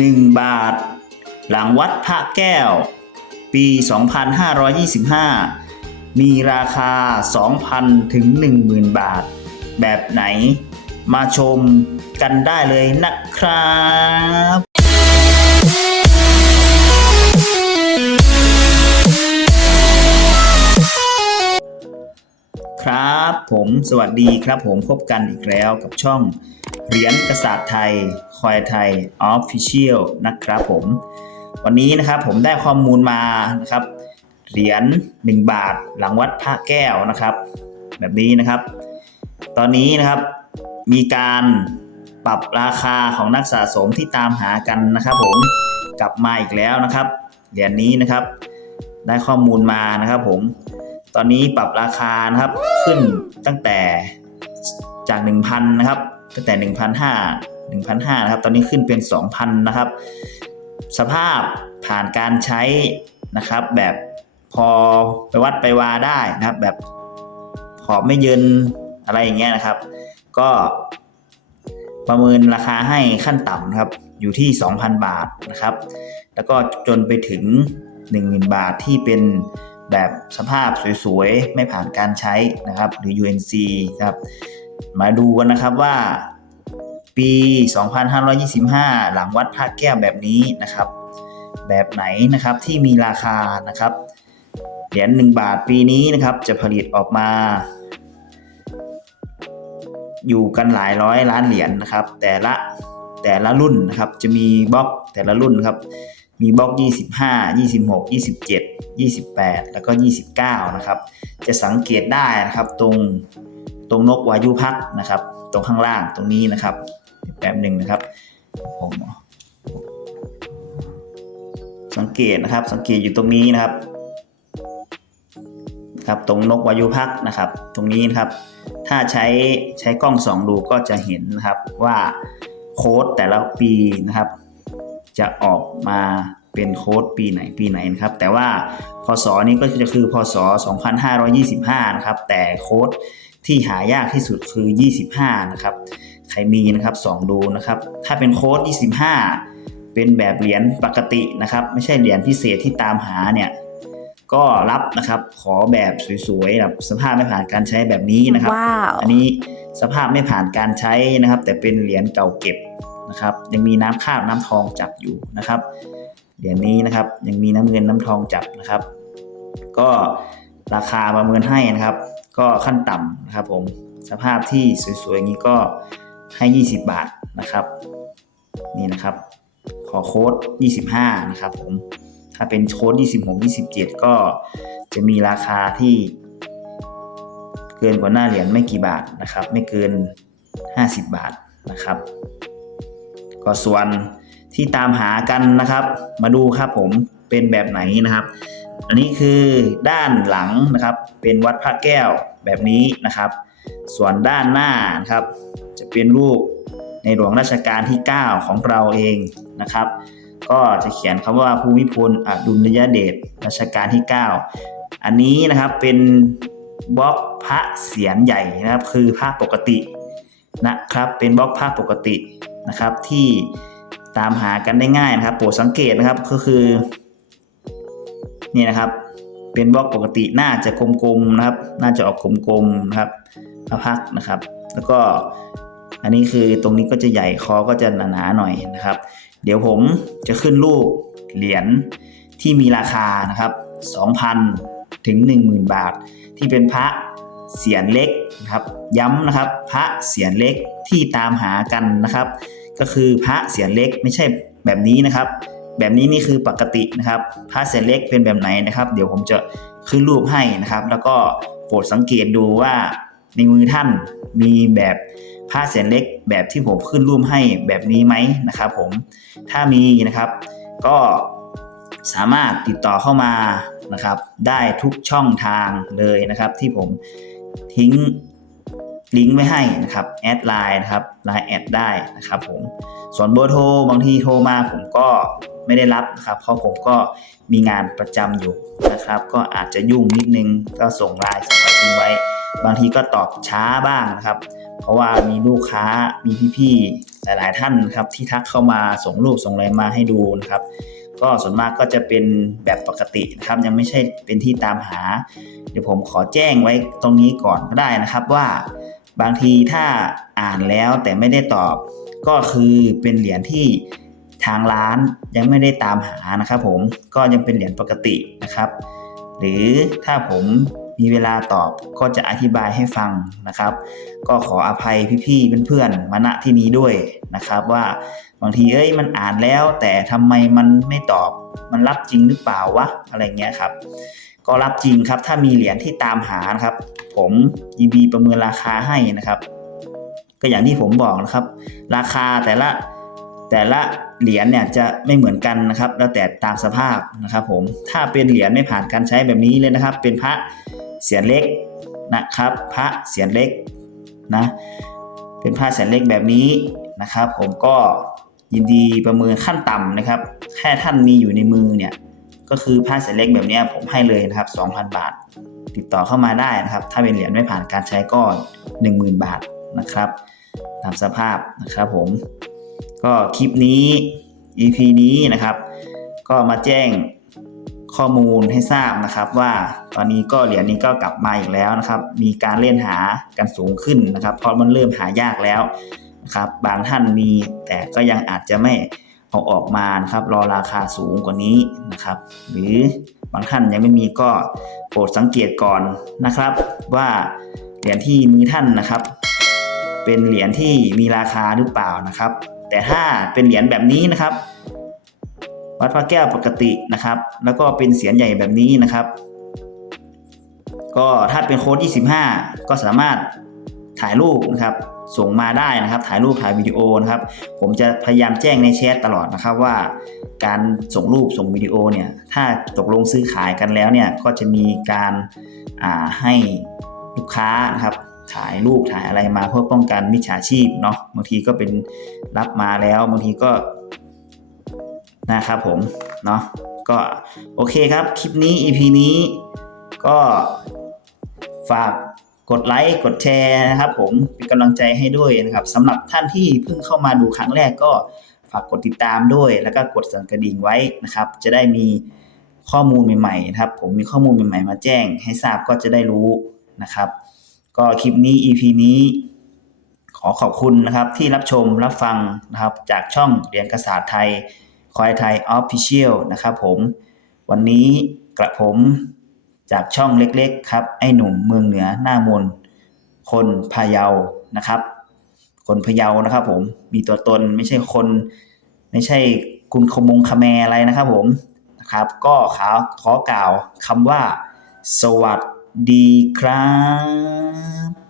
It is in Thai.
1 บาท หลังวัดพระแก้ว ปี 2525 มีราคา 2,000 ถึง 10,000 บาท แบบไหนมาชมกันได้เลยนะครับครับผมสวัสดีครับผมพบกันอีกแล้วกับช่อง เหรียญกษัตริย์ไทย คอยไทยออฟฟิเชียลนะครับผม วันนี้นะครับผมได้ข้อมูลมานะครับ เหรียญ1บาทหลังวัดพระแก้วนะครับ แบบนี้นะครับ ตอนนี้นะครับมีการปรับราคาของนักสะสมที่ตามหากันนะครับ ผมกลับมาอีกแล้วนะครับเหรียญนี้นะครับ ได้ข้อมูลมานะครับ ผม ตอนนี้ปรับราคานะครับขึ้นตั้งแต่จาก 1,000 นะครับ ตั้งแต่1,500 1,500นะครับ ตอนนี้ขึ้นเป็น 2,000 นะครับ สภาพผ่านการใช้นะครับ แบบพอไปวัดไปวาได้นะครับ แบบขอบไม่เยินอะไรอย่างเงี้ยนะครับ ก็ประเมินราคาให้ขั้นต่ำนะครับ อยู่ที่ 2,000 บาทนะครับ แล้วก็จนไปถึง 10,000 บาทที่เป็นแบบสภาพสวยๆ ไม่ผ่านการใช้นะครับ หรือ UNC ครับ มาดูกันนะครับว่า ปี 2525 หลังวัดพระแก้วแบบนี้นะครับ แบบไหนนะครับที่มีราคานะครับเหรียญ1บาทปีนี้นะครับจะผลิตออกมา อยู่กันหลายร้อยล้านเหรียญนะครับ แต่ละแต่ละรุ่นนะครับจะมีบล็อกแต่ละรุ่นครับมีบล็อก 25 26 27 28 แล้วก็ 29 นะครับ จะสังเกตได้นะครับตรง ตรงนกวายุพักนะครับ ตรงข้างล่างตรงนี้นะครับแบบหนึ่งนะครับผมสังเกตนะครับ สังเกตอยู่ตรงนี้นะครับครับตรงนกวายุพักนะครับ ตรงนี้นะครับ ถ้าใช้ใช้กล้องส่องดูก็จะเห็นนะครับว่าโค้ดแต่ละปีนะครับ จะออกมาเป็นโค้ดปีไหนปีไหนนะครับ แต่ว่าพศนี้ก็จะคือพศ 2525 นะครับ แต่โค้ด ที่หายากที่สุดคือ 25 นะครับ ใครมีนะครับส่องดูนะครับ ถ้าเป็นโค้ด 25 เป็นแบบเหรียญปกตินะครับ ไม่ใช่เหรียญพิเศษที่ตามหาเนี่ย ก็รับนะครับ ขอแบบสวยๆแบบสภาพไม่ผ่านการใช้แบบนี้นะครับว้าวอันนี้สภาพไม่ผ่านการใช้นะครับ แต่เป็นเหรียญเก่าเก็บนะครับ ยังมีน้ำคราบน้ำทองจับอยู่นะครับ เหรียญนี้นะครับยังมีน้ำเงินน้ำทองจับนะครับ ก็ ราคาประเมินให้นะครับ ก็ขั้นต่ำนะครับผมสภาพที่สวยๆอย่างนี้ก็ให้ 20 บาทนะครับ นี่นะครับ ขอโค้ด 25 นะครับผมถ้าเป็นโค้ด 26 27 ก็จะมีราคาที่เกินกว่าหน้าเหรียญไม่กี่บาทนะครับ ไม่เกิน 50 บาทนะครับ ก็ส่วนที่ตามหากันนะครับ มาดูครับผมเป็นแบบไหนนะครับ อันนี้คือด้านหลังนะครับ เป็นวัดพระแก้วแบบนี้นะครับ ส่วนด้านหน้านะครับ จะเป็นรูปในหลวงรัชกาลที่ 9 ของเราเองนะครับ ก็จะเขียนคำว่าภูมิพลอดุลยเดชรัชกาลที่ 9 อันนี้นะครับเป็นบล็อกพระเสียรใหญ่นะครับ คือพระปกตินะครับ เป็นบล็อกพระปกตินะครับที่ตามหากันได้ง่ายนะครับโปรดสังเกตนะครับก็คือ นี่นะครับ เป็นบล็อกปกติน่าจะกลมๆนะครับ น่าจะออกกลมๆนะครับพักนะครับ แล้วก็อันนี้คือตรงนี้ก็จะใหญ่คอก็จะหนาๆหน่อยนะครับ เดี๋ยวผมจะขึ้นรูปเหรียญที่มีราคานะครับ 2,000 ถึง 10,000 บาท ที่เป็นพระเสียรเล็กนะครับย้ำนะครับพระเสียรเล็กที่ตามหากันนะครับ ก็คือพระเสียรเล็กไม่ใช่แบบนี้นะครับ แบบนี้นี่คือปกตินะครับพระเสียรเล็กเป็นแบบไหนนะครับ เดี๋ยวผมจะขึ้นรูปให้นะครับ แล้วก็โปรดสังเกตดูว่าในมือท่านมีแบบผ้าเสียรเล็กแบบที่ผมขึ้นรูปให้แบบนี้ไหมนะครับผมถ้ามีนะครับ ก็สามารถติดต่อเข้ามานะครับ ได้ทุกช่องทางเลยนะครับ ที่ผมทิ้ง ลิงก์ไว้ให้นะครับแอดไลน์นะครับไลน์แอดได้นะครับผมส่วนเบอร์โทรบางทีโทรมาผมก็ไม่ได้รับนะครับ เพราะผมก็มีงานประจำอยู่นะครับ ก็อาจจะยุ่งนิดนึงก็ส่งไลน์ส่งอะไรทิ้งไว้ บางทีก็ตอบช้าบ้างนะครับ เพราะว่ามีลูกค้ามีพี่ๆหลายๆท่านนะครับที่ทักเข้ามาส่งรูปส่งอะไรมาให้ดูนะครับ ก็ส่วนมากก็จะเป็นแบบปกตินะครับ ยังไม่ใช่เป็นที่ตามหา เดี๋ยวผมขอแจ้งไว้ตรงนี้ก่อนก็ได้นะครับว่า บางทีถ้าอ่านแล้วแต่ไม่ได้ตอบ ก็คือเป็นเหรียญที่ทางร้านยังไม่ได้ตามหานะครับ ผมก็ยังเป็นเหรียญปกตินะครับ หรือถ้าผมมีเวลาตอบก็จะอธิบายให้ฟังนะครับ ก็ขออภัยพี่ๆเพื่อนๆมาณที่นี้ด้วยนะครับ ว่าบางทีเอ้ยมันอ่านแล้ว แต่ทำไมมันไม่ตอบมันรับจริงหรือเปล่าวะอะไรเงี้ยครับ ก็รับจริงครับ ถ้ามีเหรียญที่ตามหานะครับ ผมยินดีประเมินราคาให้นะครับ ก็อย่างที่ผมบอกนะครับ ราคาแต่ละแต่ละเหรียญเนี่ยจะไม่เหมือนกันนะครับ แล้วแต่ตามสภาพนะครับผมถ้าเป็นเหรียญไม่ผ่านการใช้แบบนี้เลยนะครับ เป็นพระเสียนเล็กนะครับ พระเสียนเล็กนะเป็นพระเสียนเล็กแบบนี้นะครับ ผมก็ยินดีประเมินขั้นต่ำนะครับ แค่ท่านมีอยู่ในมือเนี่ย ก็คือผ้าเส้นเล็กแบบนี้ผมให้เลยนะครับ 2,000 บาท ติดต่อเข้ามาได้นะครับ ถ้าเป็นเหรียญไม่ผ่านการใช้ก็ 10,000 บาทนะครับ ตามสภาพนะครับผม ก็คลิปนี้ EP นี้นะครับ ก็มาแจ้งข้อมูลให้ทราบนะครับ ว่าตอนนี้ก็เหรียญนี้ก็กลับมาอีกแล้วนะครับ มีการเล่นหากันสูงขึ้นนะครับ เพราะมันเริ่มหายากแล้วนะครับ บางท่านมีแต่ก็ยังอาจจะไม่ เอาออกมานะครับรอราคาสูงกว่านี้นะครับ หรือบางท่านยังไม่มีก็โปรดสังเกตก่อนนะครับ ว่าเหรียญที่มีท่านนะครับ เป็นเหรียญที่มีราคาหรือเปล่านะครับ แต่ถ้าเป็นเหรียญแบบนี้นะครับ วัดพระแก้วปกตินะครับ แล้วก็เป็นเสียนใหญ่แบบนี้นะครับ ก็ถ้าเป็นโค้ด25 ก็สามารถถ่ายรูปนะครับ ส่งมาได้นะครับ ถ่ายรูปถ่ายวิดีโอนะครับ ผมจะพยายามแจ้งในแชทตลอดนะครับว่า การส่งรูปส่งวิดีโอเนี่ยถ้าตกลงซื้อขายกันแล้วเนี่ยก็จะมีการาให้ลูกค้านะครับถ่ายรูปถ่ายอะไรมาเพื่อป้องกันมิจฉาชีพเนาะบางทีก็เป็นรับมาแล้วบางทีก็นะครับผมเนาะก็โอเคครับ คลิปนี้ EP นี้ก็ฝาก กดไลค์กดแชร์นะครับ ผมเป็นกำลังใจให้ด้วยนะครับสำหรับท่านที่เพิ่งเข้ามาดูครั้งแรกก็ฝากกดติดตามด้วย แล้วก็กดสั่นกระดิ่งไว้นะครับ จะได้มีข้อมูลใหม่ๆนะครับ ผมมีข้อมูลใหม่ๆมาแจ้ง ให้ทราบก็จะได้รู้นะครับ ก็คลิปนี้ EP นี้ ขอขอบคุณนะครับที่รับชมรับฟังนะครับ จากช่องเรียนกษาไทยคอยไทยออฟฟิเชียลนะครับ ผมวันนี้กระผม จากช่องเล็กๆครับไอ้หนุ่มเมืองเหนือหน้ามนคนพะเยานะครับ คนพะเยานะครับผมมีตัวตนไม่ใช่คน ไม่ใช่คุณขมงคแมอะไรนะครับผมนะครับ ก็ขอขอกล่าวคำว่า สวัสดีครับ